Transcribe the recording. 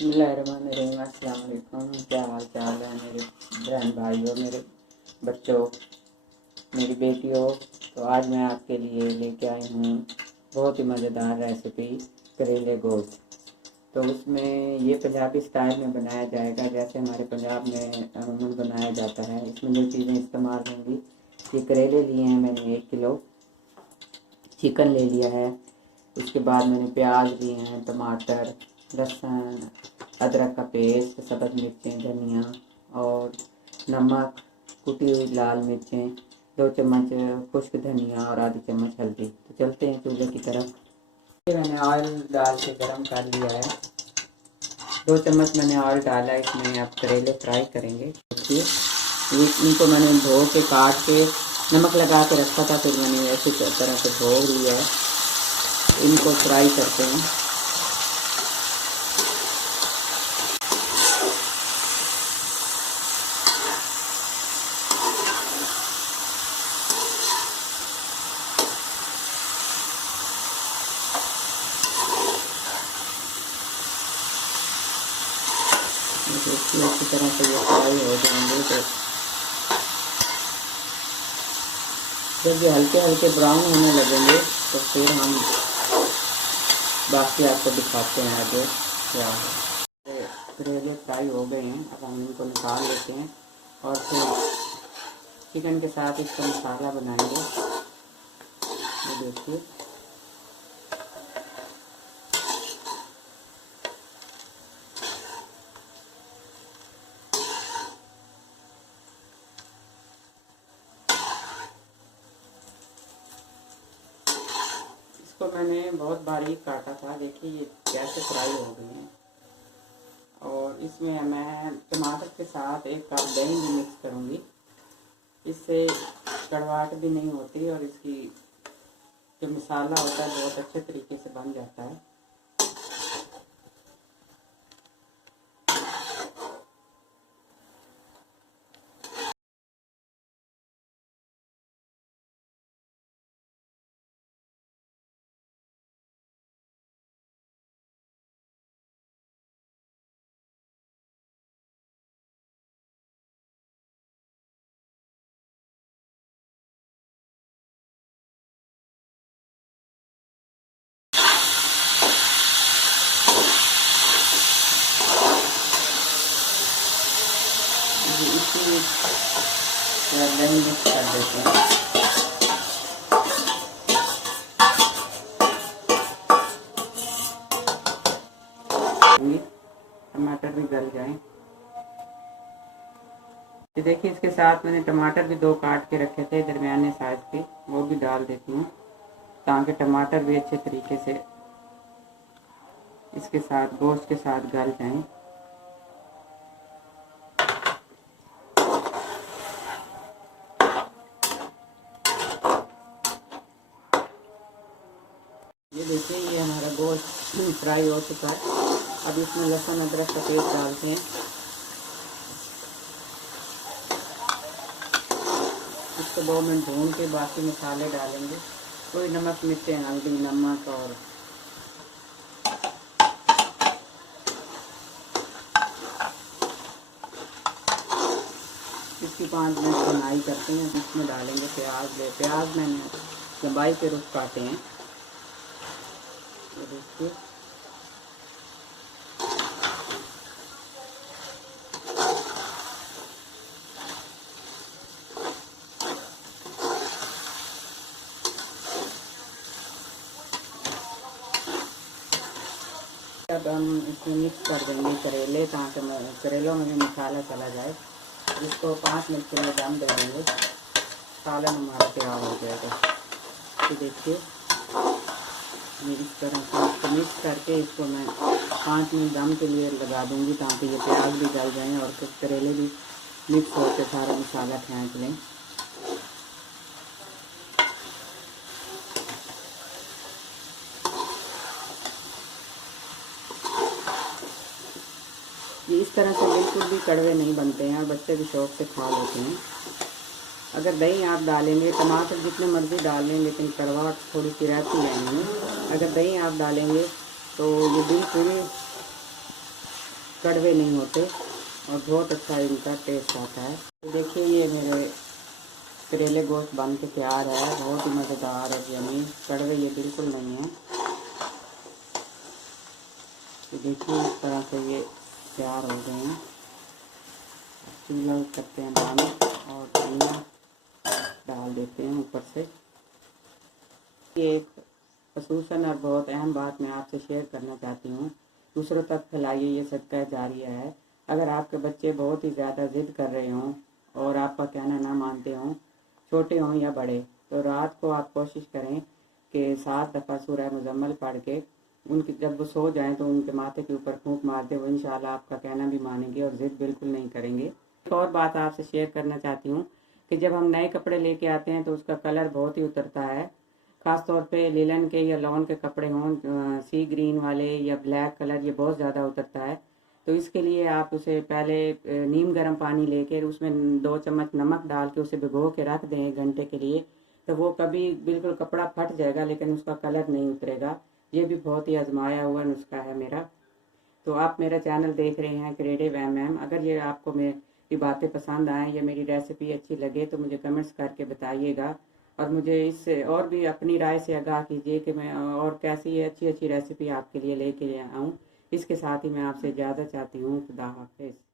बिस्मिल्लाहिर्रहमानिर्रहीम। अस्सलाम वालेकुम। क्या हाल चाल है मेरे बहन भाइयों, मेरे बच्चों, मेरी बेटियों। तो आज मैं आपके लिए लेके आई हूँ बहुत ही मज़ेदार रेसिपी, करेले गोश्त। तो उसमें ये पंजाबी स्टाइल में बनाया जाएगा, जैसे हमारे पंजाब में अमूमन बनाया जाता है। इसमें जो चीज़ें इस्तेमाल होंगी, ये करेले लिए हैं मैंने 1 किलो, चिकन ले लिया है, उसके बाद मैंने प्याज लिए हैं, टमाटर, लहसुन, अदरक का पेस्ट, सब्ज़ मिर्चें, धनिया और नमक, कुटी हुई लाल मिर्चें, 2 चम्मच खुश्क धनिया और आधी चम्मच हल्दी। तो चलते हैं चूल्हे की तरफ। ये मैंने ऑयल डाल के गरम कर लिया है। 2 चम्मच मैंने ऑयल डाला है। इसमें आप करेले फ्राई करेंगे। देखिए, इनको मैंने धो के काट के नमक लगा के रखा था, फिर मैंने ऐसी तरह से धो लिया है। इनको फ्राई करते हैं। देखिए अच्छी तरह से ये फ्राई हो जाएंगे। तो जब ये हल्के हल्के ब्राउन होने लगेंगे तो फिर हम बाकी आपको दिखाते हैं आगे क्या है। करेले फ्राई हो गए हैं, अब हम इनको निकाल लेते हैं और फिर चिकन के साथ इसका मसाला बनाएंगे। ये देखिए, इसको मैंने बहुत बारीक काटा था। देखिए ये कैसे फ्राई हो गए हैं। और इसमें मैं टमाटर के साथ 1 कप दही भी मिक्स करूँगी। इससे कड़वाहट भी नहीं होती और इसकी जो मसाला होता है बहुत अच्छे तरीके से बन जाता है। इसी दही मिक्स कर देते हैं। टमाटर भी गल जाएं। ये देखिए, इसके साथ मैंने टमाटर भी 2 काट के रखे थे दरमियाने साइज के, वो भी डाल देती हूँ ताकि टमाटर भी अच्छे तरीके से इसके साथ गोश्त के साथ गल जाएं। ये देखिए, ये हमारा गोश्त फ्राई हो चुका है। अब इसमें लहसुन अदरक का पेस्ट डालते हैं। इसको 2 मिनट भून के बाकी मसाले डालेंगे। कोई नमक मिर्चें, हल्दी, नमक और इसकी 5 मिनट बनाई करते हैं। इसमें डालेंगे प्याज मैंने लंबाई के रुख काटे हैं। ये देखिए, अब हम इसमें मिक्स कर देंगे करेले ताकि करेलों में भी मसाला चला जाए। इसको 5 मिनट के लिए दम दे देंगे। सालन हमारा तैयार हो जाएगा। तो देखिए, ये इस तरह से इसको मिक्स करके इसको मैं 5 मिनट दम के लिए लगा दूंगी ताकि ये प्याज भी गल जाएँ और फिर करेले भी मिक्स होकर सारा मसाला फेंक लें। ये इस तरह से बिल्कुल भी कड़वे नहीं बनते हैं और बच्चे भी शौक से खा लेते हैं। अगर दही आप डालेंगे, टमाटर जितने मर्ज़ी डाल लें लेकिन कड़वाहट थोड़ी सी रहती है इनमें। अगर दही आप डालेंगे तो ये बिल्कुल कड़वे नहीं होते और बहुत अच्छा इनका टेस्ट आता है। तो देखिए ये मेरे करेले गोश्त बन के तैयार है, बहुत ही मज़ेदार और यमी, कड़वे ये बिल्कुल नहीं है। तो देखिए इस तरह से ये तैयार हो गए हैं। चूल्हा करते हैं बंद और धनिया डाल देते हैं ऊपर से। ये एक खसूसन और बहुत अहम बात मैं आपसे शेयर करना चाहती हूँ, दूसरों तक फैलाइए, ये सदका जारिया है। अगर आपके बच्चे बहुत ही ज़्यादा ज़िद कर रहे हों और आपका कहना ना मानते हों, छोटे हों या बड़े, तो रात को आप कोशिश करें कि 7 दफ़ा सूरह मुज़म्मल पढ़ के उनकी जब वो सो जाएं तो उनके माथे के ऊपर फूंक मार दे, वो इंशाल्लाह आपका कहना भी मानेंगे और ज़िद बिल्कुल नहीं करेंगे। एक और बात आपसे शेयर करना चाहती हूँ कि जब हम नए कपड़े लेके आते हैं तो उसका कलर बहुत ही उतरता है, ख़ास तौर पे लिलन के या लॉन के कपड़े हों, सी ग्रीन वाले या ब्लैक कलर, ये बहुत ज़्यादा उतरता है। तो इसके लिए आप उसे पहले नीम गर्म पानी लेकर उसमें 2 चम्मच नमक डाल के उसे भिगो के रख दें 1 घंटे के लिए, तो वो कभी बिल्कुल कपड़ा फट जाएगा लेकिन उसका कलर नहीं उतरेगा। ये भी बहुत ही आजमाया हुआ नुस्खा है मेरा। तो आप मेरा चैनल देख रहे हैं क्रिएटिव MM, अगर ये आपको मेरी बातें पसंद आएँ या मेरी रेसिपी अच्छी लगे तो मुझे कमेंट्स करके बताइएगा और मुझे इससे और भी अपनी राय से आगाह कीजिए कि मैं और कैसी अच्छी अच्छी रेसिपी आपके लिए लेके आऊँ। इसके साथ ही मैं आपसे इजाज़त चाहती हूँ। खुदा हाफिज़।